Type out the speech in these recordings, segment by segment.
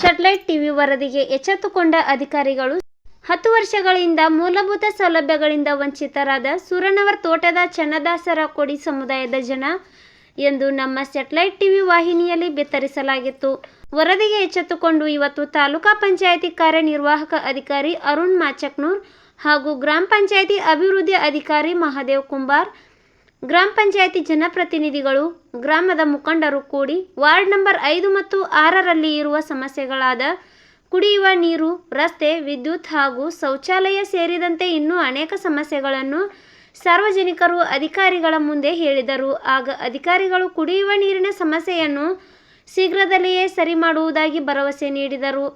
ಶಟ್ಲೈಟ್ TV ವರದಿಗೆ ಎಚ್ಚೆತ್ತುಕೊಂಡ ಅಧಿಕಾರಿಗಳು, ಹತ್ತು ವರ್ಷಗಳಿಂದ ಮೂಲಭೂತ ಸೌಲಭ್ಯಗಳಿಂದ ವಂಚಿತರಾದ ಸೂರನವರ್ ತೋಟದ ಚನ್ನದಾಸರ ಕೊಡಿ ಸಮುದಾಯದ ಜನ ಎಂದು ನಮ್ಮ ಸ್ಯಾಟಲೈಟ್ ಟಿವಿ ವಾಹಿನಿಯಲ್ಲಿ ಬಿತ್ತರಿಸಲಾಗಿತ್ತು. ವರದಿಗೆ ಎಚ್ಚೆತ್ತುಕೊಂಡು ಇವತ್ತು ತಾಲೂಕಾ ಪಂಚಾಯಿತಿ ಕಾರ್ಯನಿರ್ವಾಹಕ ಅಧಿಕಾರಿ ಅರುಣ್ ಮಾಚಕ್ನೂರ್ ಹಾಗೂ ಗ್ರಾಮ ಪಂಚಾಯಿತಿ ಅಭಿವೃದ್ಧಿ ಅಧಿಕಾರಿ ಮಹಾದೇವ್ ಕುಂಬಾರ್ ಗ್ರಾಮ ಪಂಚಾಯಿತಿ ಜನಪ್ರತಿನಿಧಿಗಳು, ಗ್ರಾಮದ ಮುಖಂಡರು ಕೂಡಿ ವಾರ್ಡ್ ನಂಬರ್ ಐದು ಮತ್ತು ಆರರಲ್ಲಿ ಇರುವ ಸಮಸ್ಯೆಗಳಾದ ಕುಡಿಯುವ ನೀರು, ರಸ್ತೆ, ವಿದ್ಯುತ್ ಹಾಗೂ ಶೌಚಾಲಯ ಸೇರಿದಂತೆ ಇನ್ನೂ ಅನೇಕ ಸಮಸ್ಯೆಗಳನ್ನು ಸಾರ್ವಜನಿಕರು ಅಧಿಕಾರಿಗಳ ಮುಂದೆ ಹೇಳಿದರು. ಆಗ ಅಧಿಕಾರಿಗಳು ಕುಡಿಯುವ ನೀರಿನ ಸಮಸ್ಯೆಯನ್ನು ಶೀಘ್ರದಲ್ಲಿಯೇ ಸರಿ ಮಾಡುವುದಾಗಿ ಭರವಸೆ ನೀಡಿದರು.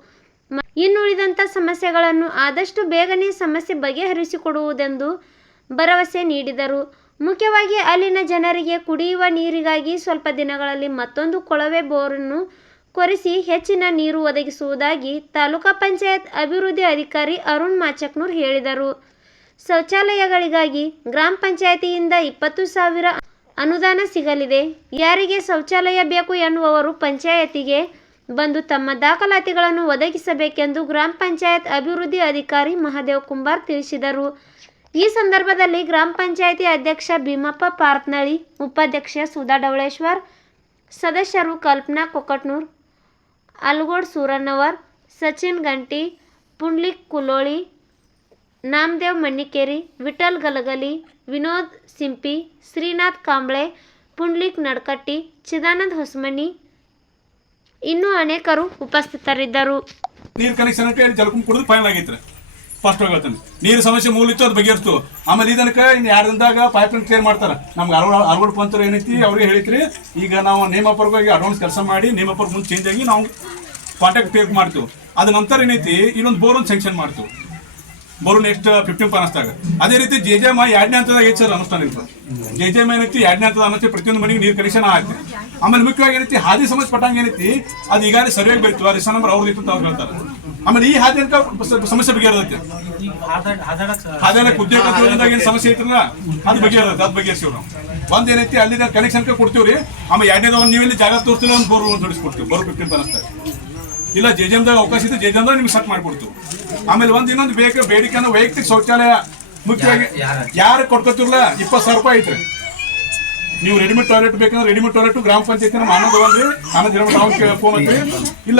ಇನ್ನುಳಿದಂಥ ಸಮಸ್ಯೆಗಳನ್ನು ಆದಷ್ಟು ಬೇಗನೆ ಸಮಸ್ಯೆ ಬಗೆಹರಿಸಿಕೊಡುವುದೆಂದು ಭರವಸೆ ನೀಡಿದರು. ಮುಖ್ಯವಾಗಿ ಅಲ್ಲಿನ ಜನರಿಗೆ ಕುಡಿಯುವ ನೀರಿಗಾಗಿ ಸ್ವಲ್ಪ ದಿನಗಳಲ್ಲಿ ಮತ್ತೊಂದು ಕೊಳವೆ ಬೋರನ್ನು ಕೊರೆಸಿ ಹೆಚ್ಚಿನ ನೀರು ಒದಗಿಸುವುದಾಗಿ ತಾಲೂಕಾ ಪಂಚಾಯತ್ ಅಭಿವೃದ್ಧಿ ಅಧಿಕಾರಿ ಅರುಣ್ ಮಾಚಕ್ನೂರ್ ಹೇಳಿದರು. ಶೌಚಾಲಯಗಳಿಗಾಗಿ ಗ್ರಾಮ ಪಂಚಾಯತಿಯಿಂದ ಇಪ್ಪತ್ತು ಸಾವಿರ ಅನುದಾನ ಸಿಗಲಿದೆ. ಯಾರಿಗೆ ಶೌಚಾಲಯ ಬೇಕು ಎನ್ನುವವರು ಪಂಚಾಯತಿಗೆ ಬಂದು ತಮ್ಮ ದಾಖಲಾತಿಗಳನ್ನು ಒದಗಿಸಬೇಕೆಂದು ಗ್ರಾಮ ಪಂಚಾಯತ್ ಅಭಿವೃದ್ಧಿ ಅಧಿಕಾರಿ ಮಹಾದೇವ್ ಕುಂಬಾರ್ ತಿಳಿಸಿದರು. ಈ ಸಂದರ್ಭದಲ್ಲಿ ಗ್ರಾಮ ಪಂಚಾಯಿತಿ ಅಧ್ಯಕ್ಷ ಭೀಮಪ್ಪ ಪಾರ್ತ್ನಳ್ಳಿ, ಉಪಾಧ್ಯಕ್ಷ ಸುಧಾ ಡವಳೇಶ್ವರ್, ಸದಸ್ಯರು ಕಲ್ಪನಾ ಕೊಕಟ್ನೂರ್, ಅಲ್ಗೋಡ್ ಸೂರನ್ನವರ್ ಸಚಿನ್ ಗಂಟಿ, ಪುಂಡ್ಲಿಕ್ ಕುಲೋಳಿ, ನಾಮದೇವ್ ಮಣ್ಣಿಕೇರಿ, ವಿಠಲ್ ಗಲಗಲಿ, ವಿನೋದ್ ಸಿಂಪಿ, ಶ್ರೀನಾಥ್ ಕಾಂಬ್ಳೆ, ಪುಂಡ್ಲಿಕ್ ನಡ್ಕಟ್ಟಿ, ಚಿದಾನಂದ್ ಹೊಸಮನಿ ಇನ್ನೂ ಅನೇಕರು ಉಪಸ್ಥಿತರಿದ್ದರು. ನೀರು ಕನೆಕ್ಷನ್ ಅಂತ ಹೇಳಿ ಜಲಕುಂಬ ಕುಡಿದು ಫೈನಲ್ ಆಗೈತ್ರಿ. ಫಸ್ಟ್ ಹೇಳ್ತಾನೆ. ನೀರು ಸಮಸ್ಯೆ ಮೂಲ ಇತ್ತು, ಅದು ಬಗೆಹರಿಸ್ತು. ಆಮೇಲೆ ಇದನಕ ಇನ್ನು ದಿನದಾಗ ಪೈಪ್ ಲೈನ್ ಕ್ಲಿಯರ್ ಮಾಡ್ತಾರೆ. ನಮ್ಗೆ ಅರವ ಅರವಡ್ ಪಂತರು ಏನೈತಿ ಅವ್ರಿಗೆ ಹೇಳಿತ್ರಿ, ಈಗ ನಾವು ನೇಮಪರ್ಗಾಗಿ ಅಡ್ವಾನ್ಸ್ ಕೆಲಸ ಮಾಡಿ ನೇಮಪರ್ ಮುಂದೆ ಚೇಂಜ್ ಆಗಿ ನಾವು ಕಾಂಟ್ಯಾಕ್ಟ್ ಪೇ ಮಾಡ್ತೀವಿ. ಅದ ನಂತರ ಏನೈತಿ, ಇನ್ನೊಂದು ಬೋರ್ ಒಂದು ಸ್ಯಾಂಕ್ಷನ್ ಮಾಡ್ತೀವಿ. ಬೋರ್ ನೆಕ್ಸ್ಟ್ ಫಿಫ್ಟೀನ್ ಪಾನಸ್ದಾಗ ಅದೇ ರೀತಿ ಜೆ ಜೆ ಮಾ ಎರಡನೇ ಹಂತದಾಗ ಹೆಚ್ಚು ಸರ್ ಅನುಷ್ಠಾನ ಇರ್ತದೆ ಜೆ ಜೆ ಮಾ ಏನೈತಿ ಎರಡನೇ ಹಂತದ ಅನ್ನೋದು ಪ್ರತಿಯೊಂದು ಮನೆಗೆ ನೀರು ಕನೆಕ್ಷನ್ ಆಗುತ್ತೆ ಆಮೇಲೆ ಮುಖ್ಯವಾಗಿ ಏನೈತಿ ಹಾದಿ ಸಮಸ್ಯೆ ಪಟ್ಟಂಗೆ ಏನೈತಿ ಅದು ಈಗಾಗಲೇ ಸರ್ವೆಗೆ ಬೀಳ್ತು ಆ ರಿಸಾ ನಂಬರ್ ಅವ್ರದ್ದು ಅಂತ ಅವ್ರು ಹೇಳ್ತಾರೆ. ಆಮೇಲೆ ಈ ಹಾದಿ ಸ- ಸಮಸ್ಯೆ ಬಗ್ಗೆ ಇರುತ್ತೆ ಹಾದಾಡ ಹಾದಾಡಕ್ ಹಾದಿನ ಉದ್ಯೋಗ ಏನು ಸಮಸ್ಯೆ ಐತ್ರಲ್ಲ ಅದು ಬಗೆಹರದೈತಿ. ಅದು ಬಗೆಹರಿಸಿವ್ ನಾವು. ಒಂದ್ ಏನೈತಿ ಅಲ್ಲಿಂದ ಕನೆಕ್ಷನ್ ಕೊಡ್ತೀವ್ರಿ. ಆಮೇಲೆ ಎರಡನೇದ ಒಂದು ನೀವೆಲ್ಲಿ ಜಾಗ ತೋರಿಸ್ತೀವಿ ಒಂದು ಬೋರ್ ಒಂದು ಜೋಡಿಸ್ಕೊಡ್ತೀವಿ ಬೋರ್ ಫಿಫ್ಟೀನ್ ಪಾನಸ್ದಾಗ ಇಲ್ಲ ಜೆಜೆಮ್ದಾಗ ಅವಕಾಶ ಇದೆ ಎಂದಾಗ ನಿಮ್ಗೆ ಸಟ್ ಮಾಡ್ಬಿಡ್ತು ಆಮೇಲೆ ಒಂದ್ ಇನ್ನೊಂದು ಬೇಕು ಬೇಡಿಕೆ ಅಂದ್ರೆ ವೈಯಕ್ತಿಕ ಶೌಚಾಲಯ ಮುಖ್ಯವಾಗಿ ಯಾರು ಕೊಡ್ಕೋತಿರ್ಲ? ಇಪ್ಪತ್ತು ಸಾವಿರ ರೂಪಾಯಿ ಐತ್ರಿ. ನೀವು ರೆಡಿಮೇಡ್ ಟಾಯ್ಲೆಟ್ ಬೇಕಂದ್ರೆ ರೆಡಿಮೇಡ್ ಟಾಯ್ಲೆಟ್ ಗ್ರಾಮ ಪಂಚಾಯತಿ ನಮ್ಮ ಅನ್ನೋದು ಅಲ್ರಿ ಅನ್ನೋದು ಫೋನ್ ಇಲ್ಲ